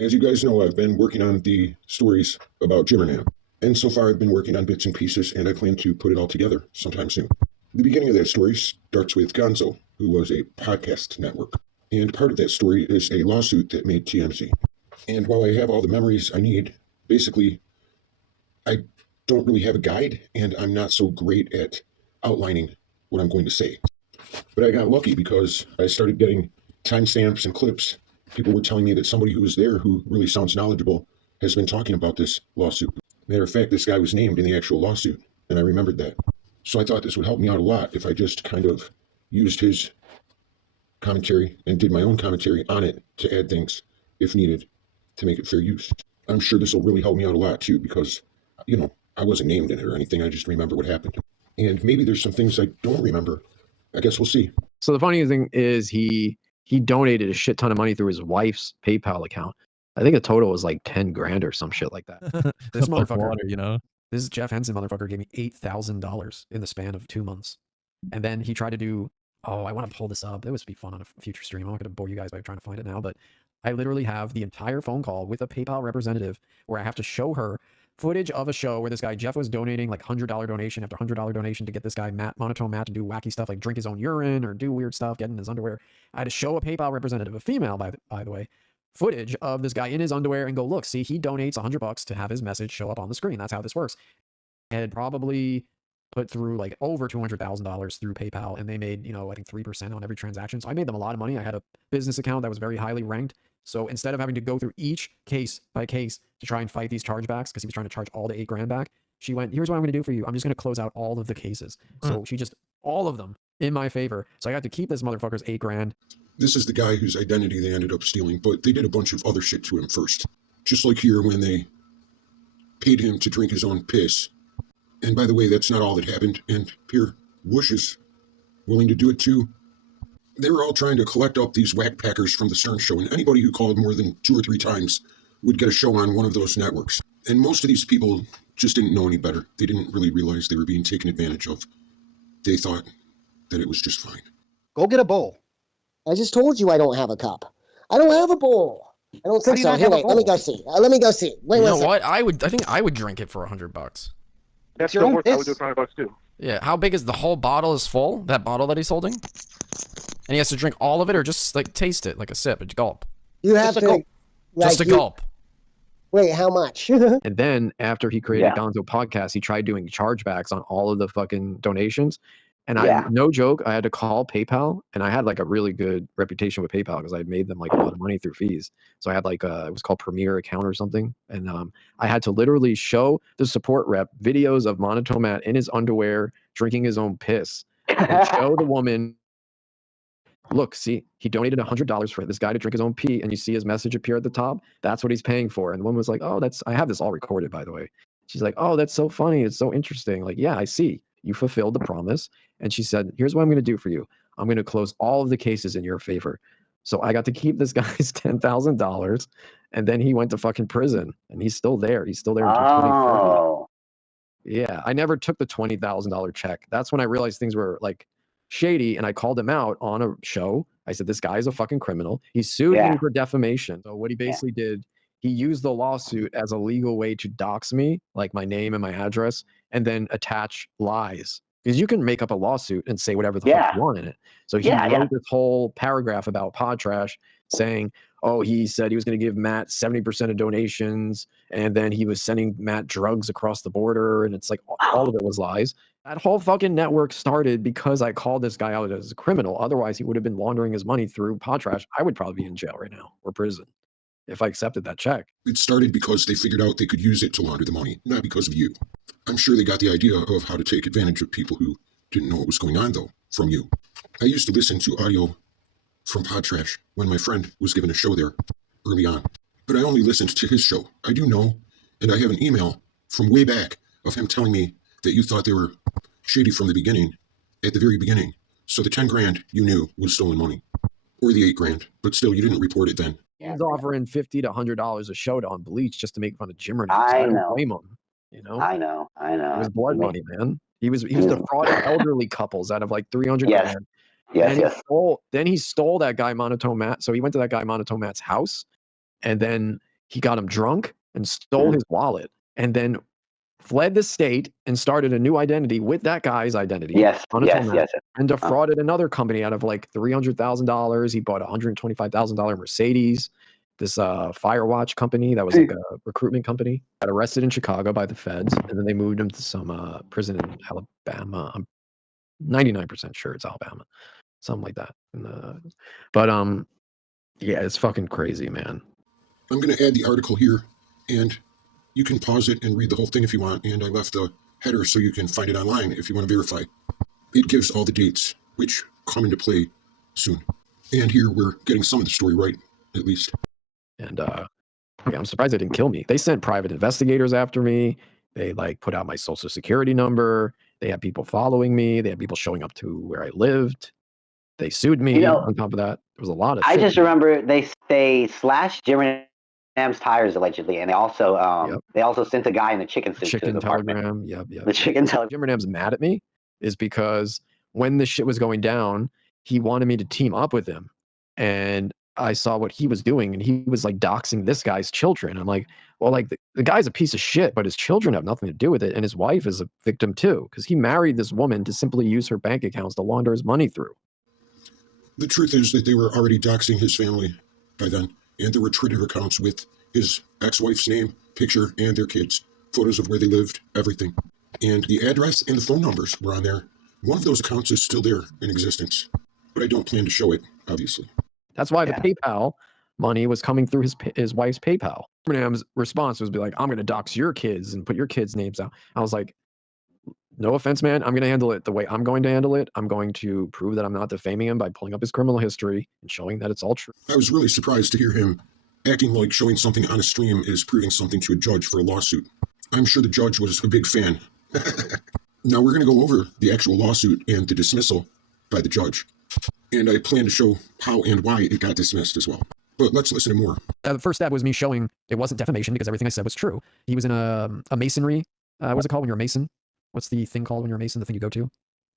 As you guys know, I've been working on the stories about Jimmernam. And so far, I've been working on bits and pieces, and I plan to put it all together sometime soon. The beginning of that story starts with Gonzo, who was a podcast network. And part of that story is a lawsuit that made TMZ. And while I have all the memories I need, basically, I don't really have a guide, and I'm not so great at outlining what I'm going to say. But I got lucky because I started getting timestamps and clips. People were telling me that somebody who was there, who really sounds knowledgeable, has been talking about this lawsuit. Matter of fact, this guy was named in the actual lawsuit, and I remembered that. So I thought this would help me out a lot if I just kind of used his commentary and did my own commentary on it to add things, if needed, to make it fair use. I'm sure this will really help me out a lot, too, because, I wasn't named in it or anything. I just remember what happened. And maybe there's some things I don't remember. I guess we'll see. So the funny thing is he donated a shit ton of money through his wife's PayPal account. I think the total was like 10 grand or some shit like that. This motherfucker, this Jeff Henson motherfucker gave me $8,000 in the span of 2 months. And then he tried to do, I want to pull this up. It would be fun on a future stream. I'm not going to bore you guys by trying to find it now, but I literally have the entire phone call with a PayPal representative where I have to show her footage of a show where this guy Jeff was donating like $100 donation after $100 donation to get this guy Monotone Matt to do wacky stuff like drink his own urine or do weird stuff, get in his underwear. I had to show a PayPal representative, a female by the way, footage of this guy in his underwear and go, look, see, he donates $100 to have his message show up on the screen. That's how this works. I had probably put through like over $200,000 through PayPal, and they made, I think 3% on every transaction. So I made them a lot of money. I had a business account that was very highly ranked. So instead of having to go through each case by case to try and fight these chargebacks, because he was trying to charge all the $8 grand back, she went, here's what I'm going to do for you. I'm just going to close out all of the cases. So she just, all of them in my favor. So I got to keep this motherfucker's $8 grand. This is the guy whose identity they ended up stealing, but they did a bunch of other shit to him first. Just like here when they paid him to drink his own piss. And by the way, that's not all that happened. And here, Whoosh is willing to do it too. They were all trying to collect up these whack packers from the Stern Show, and anybody who called more than 2 or 3 times would get a show on one of those networks. And most of these people just didn't know any better. They didn't really realize they were being taken advantage of. They thought that it was just fine. Go get a bowl. I just told you I don't have a cup. I don't have a bowl. I don't think so. Here, wait, let me go see. Let me go see. Wait, you know what? I think I would drink it for $100. That's your own piss. I would do it for $100 too. Yeah, how big is the whole bottle? Is full? That bottle that he's holding? And he has to drink all of it, or just like taste it, like a sip, a gulp. You have to gulp. Just a gulp. Wait, how much? And then after he created Gonzo Podcast, he tried doing chargebacks on all of the fucking donations. And I, no joke, I had to call PayPal, and I had like a really good reputation with PayPal because I made them like a lot of money through fees. So I had like it was called Premier account or something. And I had to literally show the support rep videos of Monotone Matt in his underwear, drinking his own piss, and show the woman, look, see, he donated $100 for this guy to drink his own pee, and you see his message appear at the top. That's what he's paying for. And the woman was like, oh, I have this all recorded, by the way. She's like, oh, that's so funny. It's so interesting. Like, yeah, I see. You fulfilled the promise. And she said, here's what I'm going to do for you. I'm going to close all of the cases in your favor. So I got to keep this guy's $10,000. And then he went to fucking prison. And he's still there. He's still there until 2030. Yeah, I never took the $20,000 check. That's when I realized things were like shady. And I called him out on a show. I said, this guy is a fucking criminal. He sued me for defamation. So what he basically did, he used the lawsuit as a legal way to dox me, like my name and my address, and then attach lies. Because you can make up a lawsuit and say whatever the fuck you want in it. So he wrote this whole paragraph about Pod Trash saying, oh, he said he was going to give Matt 70% of donations, and then he was sending Matt drugs across the border, and it's like all of it was lies. That whole fucking network started because I called this guy out as a criminal. Otherwise, he would have been laundering his money through Pod Trash. I would probably be in jail right now or prison if I accepted that check. It started because they figured out they could use it to launder the money, not because of you. I'm sure they got the idea of how to take advantage of people who didn't know what was going on, though, from you. I used to listen to audio from Pod Trash when my friend was given a show there early on. But I only listened to his show. I do know, and I have an email from way back of him telling me that you thought they were shady from the beginning, at the very beginning. So the 10 grand you knew was stolen money. Or the 8 grand, but still you didn't report it then. He's offering $50 to $100 a show on Bleach just to make fun of Jimmernam. I don't know. blame him. I know. It was blood money, man. He was defrauding elderly couples out of like 300 grand. Then he stole that guy Monotone Matt. So he went to that guy Monotone Matt's house, and then he got him drunk and stole his wallet, and then fled the state and started a new identity with that guy's identity. Yes. And defrauded another company out of like $300,000. He bought a $125,000 Mercedes. This Firewatch company that was like a recruitment company. Got arrested in Chicago by the feds, and then they moved him to some prison in Alabama. I'm 99% sure it's Alabama, something like that. Yeah, it's fucking crazy, man. I'm going to add the article here, and you can pause it and read the whole thing if you want, and I left the header so you can find it online if you want to verify. It gives all the dates, which come into play soon. And here we're getting some of the story right, at least. And yeah, I'm surprised they didn't kill me. They sent private investigators after me. They like put out my social security number. They had people following me. They had people showing up to where I lived. They sued me on top of that. There was a lot of I shit. just remember they slashed Jimmernam's tires allegedly, and they also sent a guy in a chicken suit to his apartment. Telegram. Yep. The chicken telegram. Jimmernam's mad at me is because when this shit was going down, he wanted me to team up with him. And I saw what he was doing, and he was like doxing this guy's children. I'm like, well, like the guy's a piece of shit, but his children have nothing to do with it. And his wife is a victim too, because he married this woman to simply use her bank accounts to launder his money through. The truth is that they were already doxing his family by then, and there were Twitter accounts with his ex-wife's name, picture, and their kids, photos of where they lived, everything. And the address and the phone numbers were on there. One of those accounts is still there in existence, but I don't plan to show it, obviously. That's why the PayPal money was coming through his wife's PayPal. Jimmernam's response was be like, I'm going to dox your kids and put your kids' names out. I was like, no offense, man. I'm going to handle it the way I'm going to handle it. I'm going to prove that I'm not defaming him by pulling up his criminal history and showing that it's all true. I was really surprised to hear him acting like showing something on a stream is proving something to a judge for a lawsuit. I'm sure the judge was a big fan. Now we're going to go over the actual lawsuit and the dismissal by the judge. And I plan to show how and why it got dismissed as well. But let's listen to more. The first step was me showing it wasn't defamation because everything I said was true. He was in a masonry. What's it called when you're a mason? What's the thing called when you're a mason? The thing you go to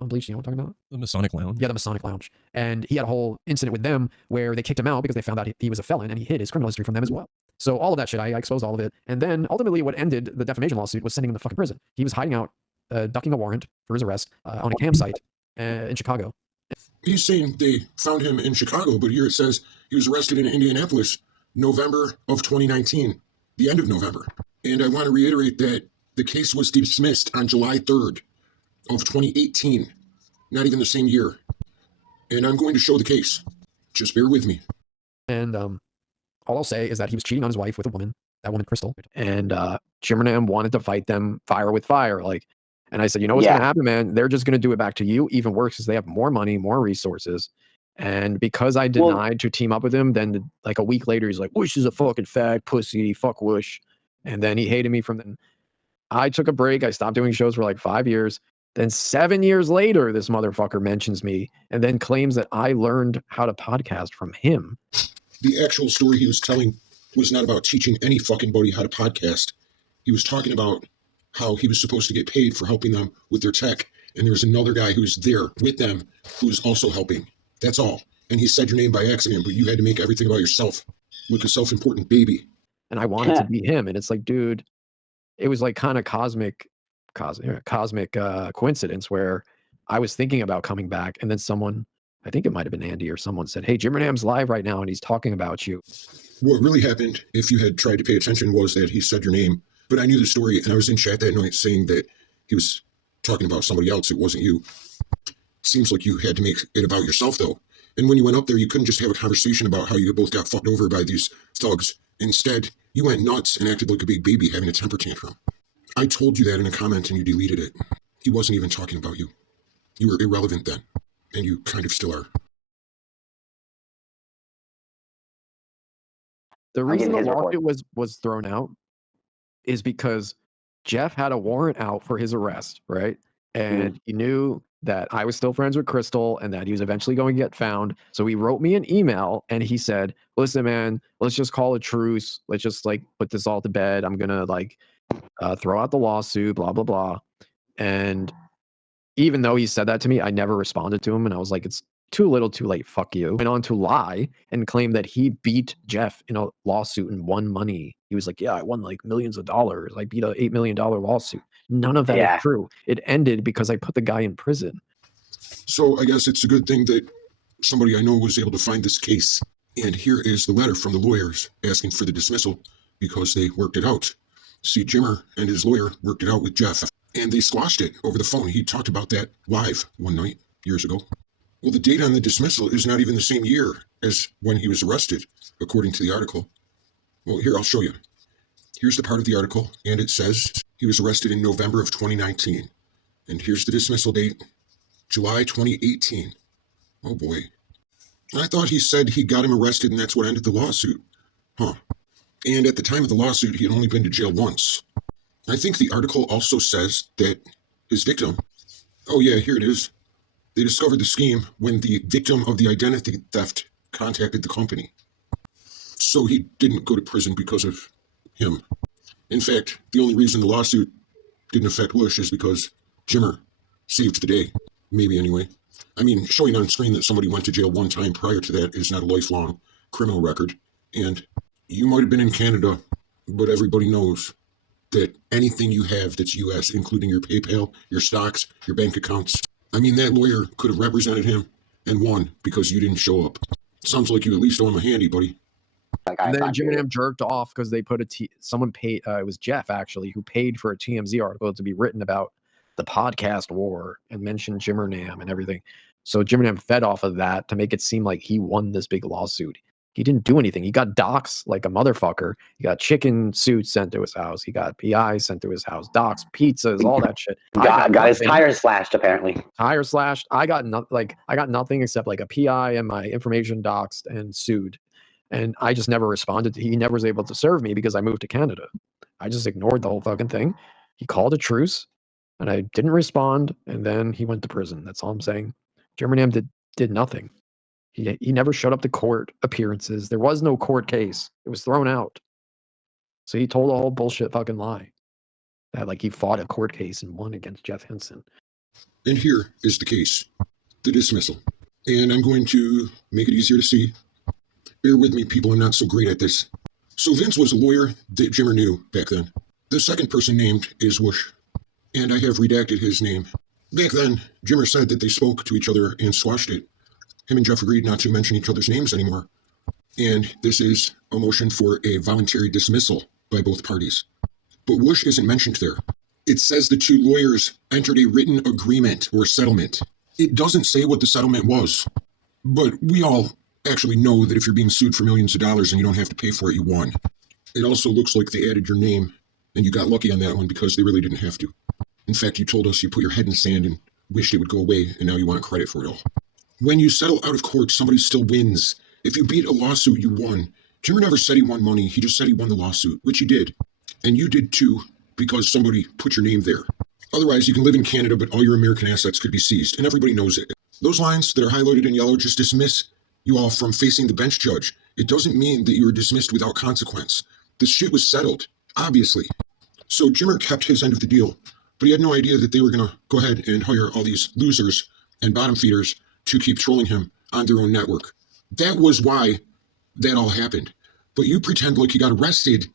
on Bleach, you know what I'm talking about? The Masonic Lounge. Yeah, the Masonic Lounge. And he had a whole incident with them where they kicked him out because they found out he was a felon and he hid his criminal history from them as well. So all of that shit, I exposed all of it. And then ultimately what ended the defamation lawsuit was sending him to fucking prison. He was hiding out, ducking a warrant for his arrest on a campsite in Chicago. He's saying they found him in Chicago, but here it says he was arrested in Indianapolis, November of 2019, the end of November. And I want to reiterate that the case was dismissed on July 3rd of 2018, not even the same year. And I'm going to show the case. Just bear with me. And all I'll say is that he was cheating on his wife with a woman, that woman, Crystal. And Jimmernam wanted to fight them fire with fire. And I said, you know what's going to happen, man? They're just going to do it back to you. Even worse because they have more money, more resources. And because I denied to team up with him, then like a week later, he's like, Whoosh is a fucking fag, pussy, fuck Whoosh. And then he hated me from then. I took a break. I stopped doing shows for like 5 years. Then 7 years later, this motherfucker mentions me and then claims that I learned how to podcast from him. The actual story he was telling was not about teaching any fucking buddy how to podcast. He was talking about how he was supposed to get paid for helping them with their tech. And there was another guy who was there with them who was also helping. That's all. And he said your name by accident, but you had to make everything about yourself. Like a self-important baby. And I wanted to be him. And it's like, dude, it was like kind of cosmic coincidence where I was thinking about coming back. And then someone, I think it might have been Andy or someone said, hey, Jimmernam's live right now and he's talking about you. What really happened, if you had tried to pay attention, was that he said your name. But I knew the story, and I was in chat that night saying that he was talking about somebody else. It wasn't you. Seems like you had to make it about yourself, though. And when you went up there, you couldn't just have a conversation about how you both got fucked over by these thugs. Instead, you went nuts and acted like a big baby having a temper tantrum. I told you that in a comment, and you deleted it. He wasn't even talking about you. You were irrelevant then, and you kind of still are. The reason the lawsuit was thrown out is because Jeff had a warrant out for his arrest, right? And he knew that I was still friends with Crystal and that he was eventually going to get found. So he wrote me an email and he said, listen, man, let's just call a truce. Let's just like put this all to bed. I'm going to like throw out the lawsuit, blah, blah, blah. And even though he said that to me, I never responded to him. And I was like, it's too little too late, fuck you. Went on to lie and claim that he beat Jeff in a lawsuit and won money. He was like, yeah, I won like millions of dollars. I beat a $8 million lawsuit. None of that is true. It ended because I put the guy in prison. So I guess it's a good thing that somebody I know was able to find this case. And here is the letter from the lawyers asking for the dismissal because they worked it out. See, Jimmer and his lawyer worked it out with Jeff, and they squashed it over the phone. He talked about that live one night years ago. Well, the date on the dismissal is not even the same year as when he was arrested, according to the article. Well, here, I'll show you. Here's the part of the article, and it says he was arrested in November of 2019. And here's the dismissal date, July 2018. Oh, boy. I thought he said he got him arrested and that's what ended the lawsuit. Huh. And at the time of the lawsuit, he had only been to jail once. I think the article also says that his victim, oh yeah, here it is. They discovered the scheme when the victim of the identity theft contacted the company. So he didn't go to prison because of him. In fact, the only reason the lawsuit didn't affect Bush is because Jimmer saved the day. Maybe anyway. I mean, showing on screen that somebody went to jail one time prior to that is not a lifelong criminal record. And you might have been in Canada, but everybody knows that anything you have that's U.S., including your PayPal, your stocks, your bank accounts, I mean, that lawyer could have represented him and won because you didn't show up. Sounds like you at least owe him a handy, buddy. And then Jimmernam jerked off because they put someone paid, it was Jeff actually, who paid for a TMZ article to be written about the podcast war and mentioned Jimmernam and everything. So Jimmernam fed off of that to make it seem like he won this big lawsuit. He didn't do anything. He got docs like a motherfucker. He got chicken suits sent to his house. He got PI sent to his house. Docs, pizzas, all that shit. Got his tires slashed apparently. Tires slashed. I got nothing except like a PI and my information doxed and sued. And I just never responded. He never was able to serve me because I moved to Canada. I just ignored the whole fucking thing. He called a truce and I didn't respond. And then he went to prison. That's all I'm saying. Jimmernam did nothing. He never showed up to court appearances. There was no court case. It was thrown out. So he told a whole bullshit fucking lie. That like he fought a court case and won against Jeff Henson. And here is the case. The dismissal. And I'm going to make it easier to see. Bear with me, people. I'm not so great at this. So Vince was a lawyer that Jimmer knew back then. The second person named is Whoosh. And I have redacted his name. Back then, Jimmer said that they spoke to each other and squashed it. Him and Jeff agreed not to mention each other's names anymore. And this is a motion for a voluntary dismissal by both parties. But Whoosh isn't mentioned there. It says the two lawyers entered a written agreement or settlement. It doesn't say what the settlement was. But we all actually know that if you're being sued for millions of dollars and you don't have to pay for it, you won. It also looks like they added your name, and you got lucky on that one because they really didn't have to. In fact, you told us you put your head in the sand and wished it would go away, and now you want credit for it all. When you settle out of court, somebody still wins. If you beat a lawsuit, you won. Jimmer never said he won money. He just said he won the lawsuit, which he did. And you did too, because somebody put your name there. Otherwise, you can live in Canada, but all your American assets could be seized, and everybody knows it. Those lines that are highlighted in yellow just dismiss you all from facing the bench judge. It doesn't mean that you were dismissed without consequence. This shit was settled, obviously. So Jimmer kept his end of the deal, but he had no idea that they were going to go ahead and hire all these losers and bottom feeders to keep trolling him on their own network. That was why that all happened. But you pretend like he got arrested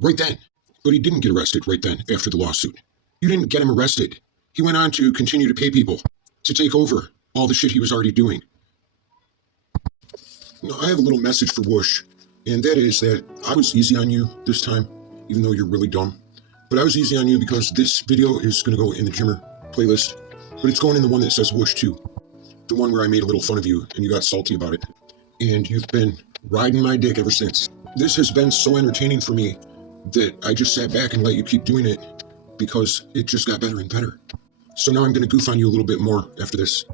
right then. But he didn't get arrested right then after the lawsuit. You didn't get him arrested. He went on to continue to pay people to take over all the shit he was already doing. Now, I have a little message for Whoosh, and that is that I was easy on you this time, even though you're really dumb. But I was easy on you because this video is going to go in the Jimmer playlist, but it's going in the one that says Whoosh too. The one where I made a little fun of you and you got salty about it. And you've been riding my dick ever since. This has been so entertaining for me that I just sat back and let you keep doing it because it just got better and better. So now I'm going to goof on you a little bit more after this.